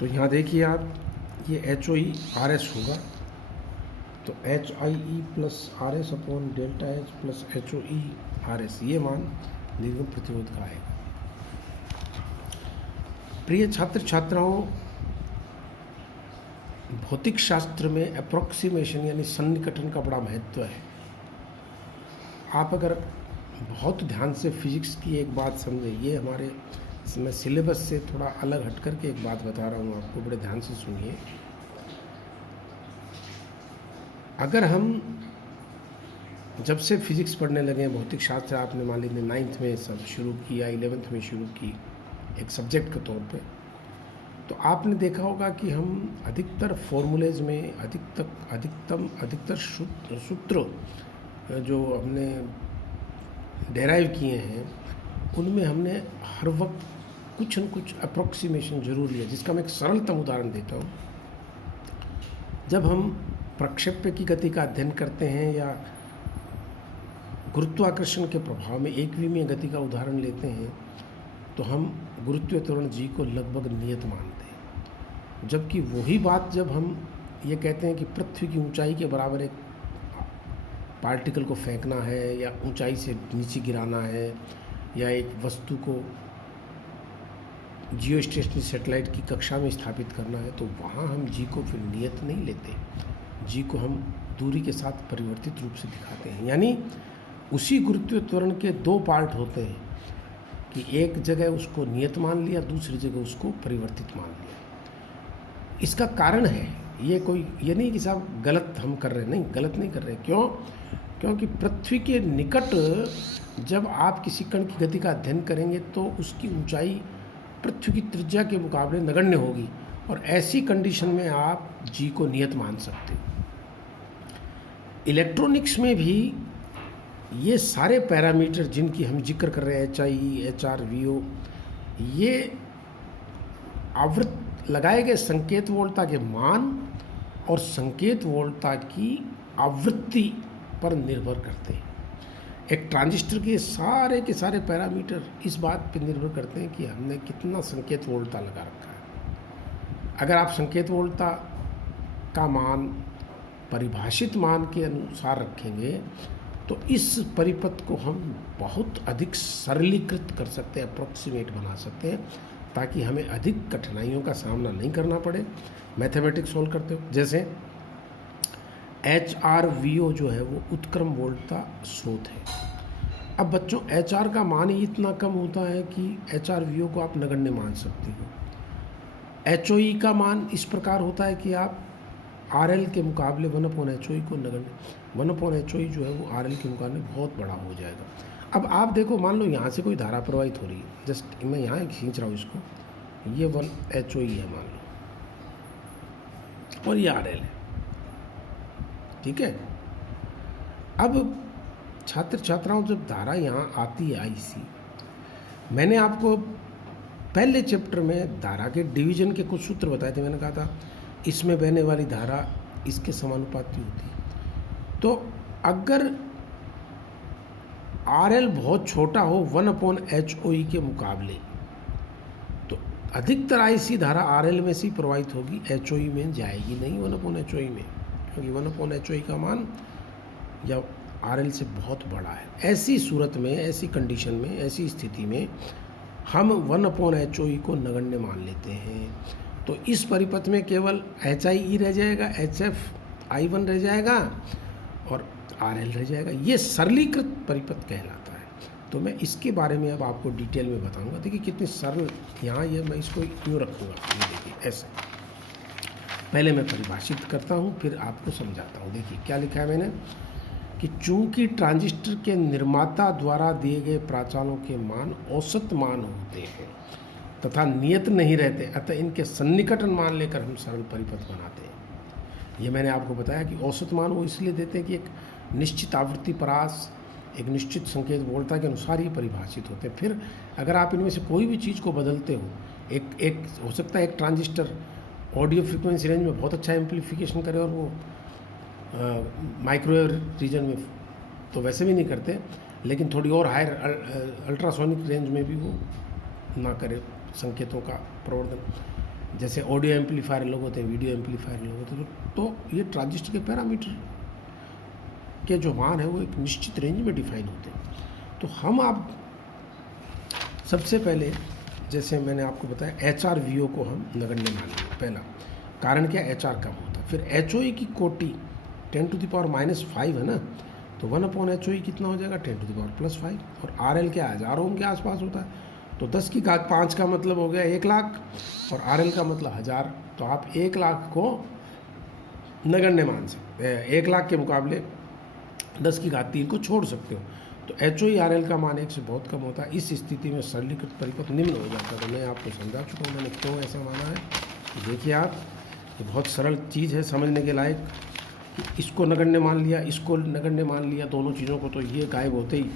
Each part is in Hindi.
तो यहाँ देखिए आप, ये H O E R S होगा, तो H I E plus R S upon delta H plus H O E R S, ये मान निर्गम प्रतिरोध का आएगा। प्रिय छात्र छात्राओं, भौतिक शास्त्र में अप्रोक्सीमेशन यानी सन्निकटन का बड़ा महत्व है। आप अगर बहुत ध्यान से फिजिक्स की एक बात समझे, ये हमारे मैं सिलेबस से थोड़ा अलग हट करके एक बात बता रहा हूँ आपको, बड़े ध्यान से सुनिए। अगर हम जब से फिजिक्स पढ़ने लगे, भौतिक शास्त्र आपने मान लीजिए 9th में सब शुरू किया, 11th में शुरू की एक सब्जेक्ट के तौर पे, तो आपने देखा होगा कि हम अधिकतर फॉर्मूलेज में अधिकतर सूत्र जो हमने डेराइव किए हैं, उनमें हमने हर वक्त कुछ न कुछ अप्रोक्सीमेशन जरूर लिया। जिसका मैं एक सरलतम उदाहरण देता हूँ। जब हम प्रक्षेप्य की गति का अध्ययन करते हैं या गुरुत्वाकर्षण के प्रभाव में एकविमीय गति का उदाहरण लेते हैं, तो हम गुरुत्वीय त्वरण जी को लगभग नियत मानते हैं। जबकि वही बात जब हम ये कहते हैं कि पृथ्वी की ऊंचाई के बराबर एक पार्टिकल को फेंकना है या ऊंचाई से नीचे गिराना है या एक वस्तु को जियो स्टेशनरी सैटेलाइट की कक्षा में स्थापित करना है, तो वहाँ हम जी को फिर नियत नहीं लेते। जी को हम दूरी के साथ परिवर्तित रूप से दिखाते हैं। यानी उसी गुरुत्वीय त्वरण के दो पार्ट होते हैं कि एक जगह उसको नियत मान लिया, दूसरी जगह उसको परिवर्तित मान लिया। इसका कारण है, ये नहीं कि साहब गलत हम कर रहे हैं, नहीं, गलत नहीं कर रहे। क्यों? क्योंकि पृथ्वी के निकट जब आप किसी कण की गति का अध्ययन करेंगे तो उसकी ऊंचाई पृथ्वी की त्रिज्या के मुकाबले नगण्य होगी, और ऐसी कंडीशन में आप जी को नियत मान सकते हो। इलेक्ट्रॉनिक्स में भी ये सारे पैरामीटर जिनकी हम जिक्र कर रहे हैं, H I E, H R, V O, ये आवृत्ति लगाए गए संकेत वोल्टता के मान और संकेत वोल्टता की आवृत्ति पर निर्भर करते हैं। एक ट्रांजिस्टर के सारे पैरामीटर इस बात पर निर्भर करते हैं कि हमने कितना संकेत वोल्टता लगा रखा है। अगर आप संकेत वोल्टता का मान परिभाषित मान के अनुसार रखेंगे तो इस परिपथ को हम बहुत अधिक सरलीकृत कर सकते हैं, अप्रोक्सीमेट बना सकते हैं, ताकि हमें अधिक कठिनाइयों का सामना नहीं करना पड़े मैथमेटिक्स सोल्व करते हो। जैसे एच आर वी ओ जो है वो उत्क्रम वोल्टता स्रोत है। अब बच्चों, एच आर का मान ही इतना कम होता है कि एच आर वी ओ को आप नगण्य मान सकते हो। एच ओ ई का मान इस प्रकार होता है कि आप आर एल के मुकाबले 1/HOE को नगण्य, 1/HOE जो है वो आर एल के मुकाबले बहुत बड़ा हो जाएगा। अब आप देखो, मान लो यहाँ से कोई धारा प्रवाहित हो रही है, जस्ट मैं यहाँ खींच रहा हूँ इसको, ये 1/HOE है मान लो, और ये आर एल है, ठीक है। अब छात्र छात्राओं, जब धारा यहाँ आती है आईसी, मैंने आपको पहले चैप्टर में धारा के डिवीजन के कुछ सूत्र बताए थे। मैंने कहा था इसमें बहने वाली धारा इसके समानुपाती होती है। तो अगर आर एल बहुत छोटा हो 1/HOE के मुकाबले, तो अधिकतर आईसी धारा आर एल में से ही प्रवाहित होगी, HOE में जाएगी नहीं 1/HOE में, क्योंकि 1/HOE का मान या आर एल से बहुत बड़ा है। ऐसी सूरत में, ऐसी कंडीशन में, ऐसी स्थिति में हम 1/HOE को नगण्य मान लेते हैं। तो इस परिपथ में केवल HIE रह जाएगा, HFI1 रह जाएगा और RL रह जाएगा। ये सरलीकृत परिपथ कहलाता है। तो मैं इसके बारे में अब आपको डिटेल में बताऊंगा। देखिए कितनी सरल, यहाँ ये मैं इसको यूँ रखूँगा, ये देखिए ऐसे। पहले मैं परिभाषित करता हूँ, फिर आपको समझाता हूँ। देखिए क्या लिखा है मैंने, कि चूंकि ट्रांजिस्टर के निर्माता द्वारा दिए गए प्राचालों के मान औसत मान होते हैं तथा नियत नहीं रहते, अतः इनके सन्निकटन मान लेकर हम सरल परिपथ बनाते हैं। ये मैंने आपको बताया कि औसत मान वो इसलिए देते हैं कि एक निश्चित आवृत्ति परास, एक निश्चित संकेत वोल्टता के अनुसार ही परिभाषित होते हैं। फिर अगर आप इनमें से कोई भी चीज़ को बदलते हो, एक हो सकता है एक ट्रांजिस्टर ऑडियो फ्रिक्वेंसी रेंज में बहुत अच्छा एम्पलीफिकेशन करे और वो माइक्रोवेव रीजन में तो वैसे भी नहीं करते, लेकिन थोड़ी और हायर अल्ट्रासोनिक रेंज में भी वो ना करे संकेतों का प्रवर्धन। जैसे ऑडियो एम्पलीफायर लोग होते हैं, वीडियो एम्पलीफायर लोग होते हैं, तो ये ट्रांजिस्टर के पैरामीटर के जो मान है वो एक निश्चित रेंज में डिफाइन होते हैं। तो हम आप सबसे पहले, जैसे मैंने आपको बताया, HRVO को हम नगण्य मान लेंगे। पहला कारण क्या, HR कम होता है। फिर HOE की कोटि 10⁻⁻5 है ना, तो 1/HOE कितना हो जाएगा, 10⁻+5। और RL क्या है, 1000 ओम के आसपास होता है, तो 10⁵ का मतलब हो गया 1 लाख, और RL का मतलब 1000। तो आप 1 लाख को नगण्य मान सकते हैं, 1 लाख के मुकाबले 10⁻3 को छोड़ सकते हो। तो HOE RL का मान 1 से बहुत कम होता है। इस स्थिति में सरलीकृत परिपथ निम्न हो जाता है। तो मैं आपको समझा चुका हूँ मैंने क्यों ऐसा माना है। देखिए आप, ये बहुत सरल चीज़ है समझने के लायक, कि इसको नगण्य मान लिया, इसको नगण्य मान लिया, दोनों चीज़ों को, तो ये गायब होते ही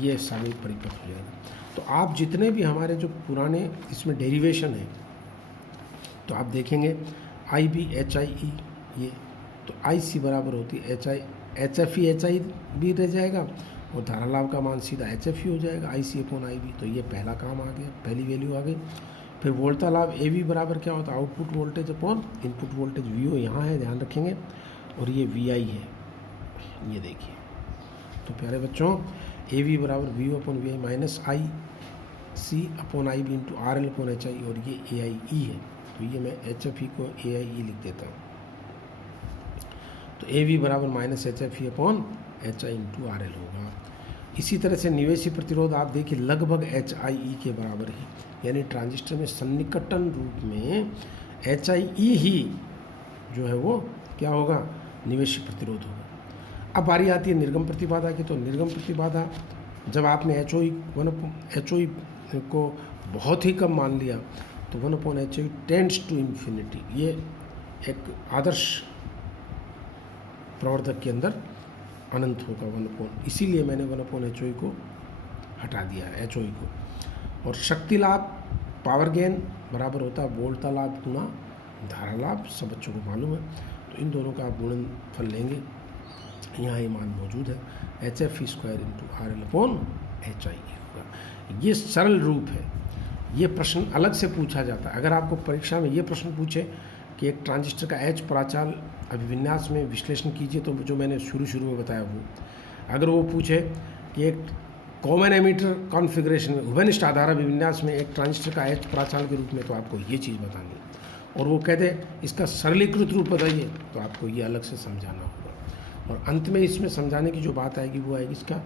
ये सामयिक परिपथ हो जाएगा। तो आप जितने भी हमारे जो पुराने इसमें डेरिवेशन है, तो आप देखेंगे IB HIE, ये तो IC बराबर होती है HFE HI भी रह जाएगा, और धारा लाभ का मान सीधा HFE हो जाएगा IC/IB। तो ये पहला काम आ गया, पहली वैल्यू आ गई। फिर वोल्टा लाभ AV बराबर क्या होता है, output voltage upon input voltage. VO यहाँ है, ध्यान रखेंगे, और ये VI है, ये देखिए। तो प्यारे बच्चों, AV बराबर VO/VI minus IC/IB into RL/HI, और ये AIE है। तो ये मैं HFE को AIE लिख देता हूँ। तो AV बराबर -HFE/HI इंटू RL होगा। इसी तरह से निवेशी प्रतिरोध आप देखिए लगभग HIE के बराबर ही, यानी ट्रांजिस्टर में सन्निकटन रूप में HIE ही जो है वो क्या होगा, निवेशी प्रतिरोध होगा। अब बारी आती है निर्गम प्रतिबाधा की। तो निर्गम प्रतिबाधा, जब आपने HOE को बहुत ही कम मान लिया, तो 1/HOE टेंड्स टू इन्फिनिटी, ये एक आदर्श प्रवर्धक के अंदर अनंत होगा इसीलिए मैंने 1/HOE को हटा दिया है, HOE को। और शक्ति लाभ, पावर गेन बराबर होता है वोल्टा लाभ गुना धारा लाभ, सब बच्चों को मालूम है। तो इन दोनों का आप गुणनफल लेंगे, यहाँ ये मान मौजूद है, HFE² इंटू RL/HIE होगा। ये सरल रूप है। ये प्रश्न अलग से पूछा जाता है। अगर आपको परीक्षा में ये प्रश्न पूछे कि एक ट्रांजिस्टर का H प्राचाल अभिविन्यास में विश्लेषण कीजिए, तो जो मैंने शुरू में बताया वो, अगर वो पूछे कि एक कॉमन एमीटर कॉन्फ़िगरेशन में उभयनिष्ठ आधार अभिविन्यास में एक ट्रांजिस्टर का H प्राचाल के रूप में, तो आपको ये चीज़ बतानी, और वो कहते इसका सरलीकृत रूप बताइए, तो आपको ये अलग से समझाना होगा। और अंत में इसमें समझाने की जो बात आएगी वो आएगी इसका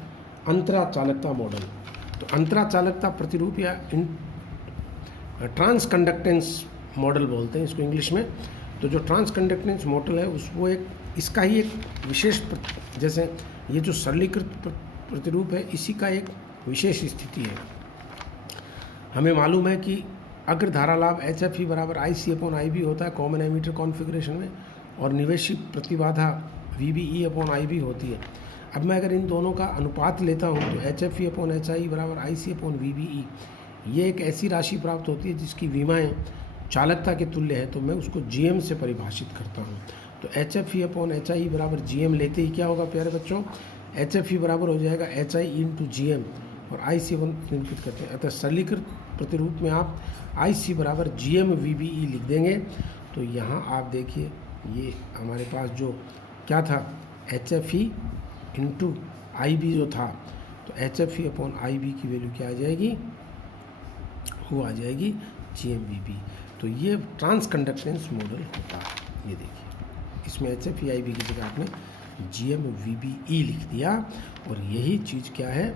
अंतरा चालकता मॉडल। तो अंतरा चालकता प्रतिरूप या ट्रांस कंडक्टेंस मॉडल बोलते हैं इसको इंग्लिश में। तो जो ट्रांस कंडक्टेंस मॉडल है वो एक इसका ही एक विशेष, जैसे ये जो सरलीकृत प्रतिरूप है, इसी का एक विशेष स्थिति है। हमें मालूम है कि अग्र धारा लाभ HFE बराबर IC/IB होता है कॉमन एमीटर कॉन्फ़िगरेशन में, और निवेशी प्रतिबाधा VBE/IB होती है। अब मैं अगर इन दोनों का अनुपात लेता हूँ, तो HFE/HI बराबर IC/VBE, ये एक ऐसी राशि प्राप्त होती है जिसकी विमाएँ चालकता के तुल्य है। तो मैं उसको GM से परिभाषित करता हूँ। तो HFE/HI बराबर GM लेते ही क्या होगा प्यारे बच्चों, HFE बराबर हो जाएगा HI इंटू GM, और IC निरूपित करते हैं। अतः सरलीकृत प्रतिरूप में आप IC बराबर GM VBE लिख देंगे। तो यहाँ आप देखिए, ये हमारे पास जो क्या था, HFE इंटू IB जो था, तो HFE/IB की वैल्यू क्या आ जाएगी, वो आ जाएगी GMVB। तो ये ट्रांस कंडक्टेंस मॉडल होता है। ये देखिए, इसमें HFE/IB की जगह आपने GMVBE लिख दिया, और यही चीज़ क्या है,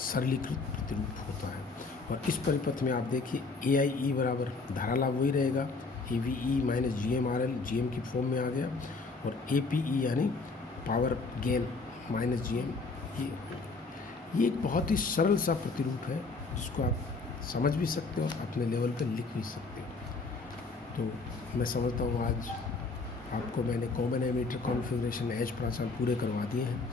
सरलीकृत प्रतिरूप होता है। और इस परिपथ में आप देखिए AIE बराबर धारा लाभ वही रहेगा, AVE माइनस GMRL, GM की फॉर्म में आ गया, और APE यानी पावर गेन माइनस GM। ये एक बहुत ही सरल सा प्रतिरूप है जिसको आप समझ भी सकते हो, अपने लेवल पर लिख भी सकते हो। तो मैं समझता हूँ आज आपको मैंने कॉमन एमीटर कॉन्फ़िगरेशन H प्राचाल पूरे करवा दिए हैं।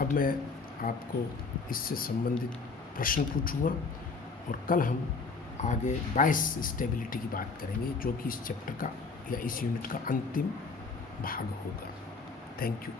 अब मैं आपको इससे संबंधित प्रश्न पूछूंगा, और कल हम आगे बायस स्टेबिलिटी की बात करेंगे, जो कि इस चैप्टर का या इस यूनिट का अंतिम भाग होगा। Thank you.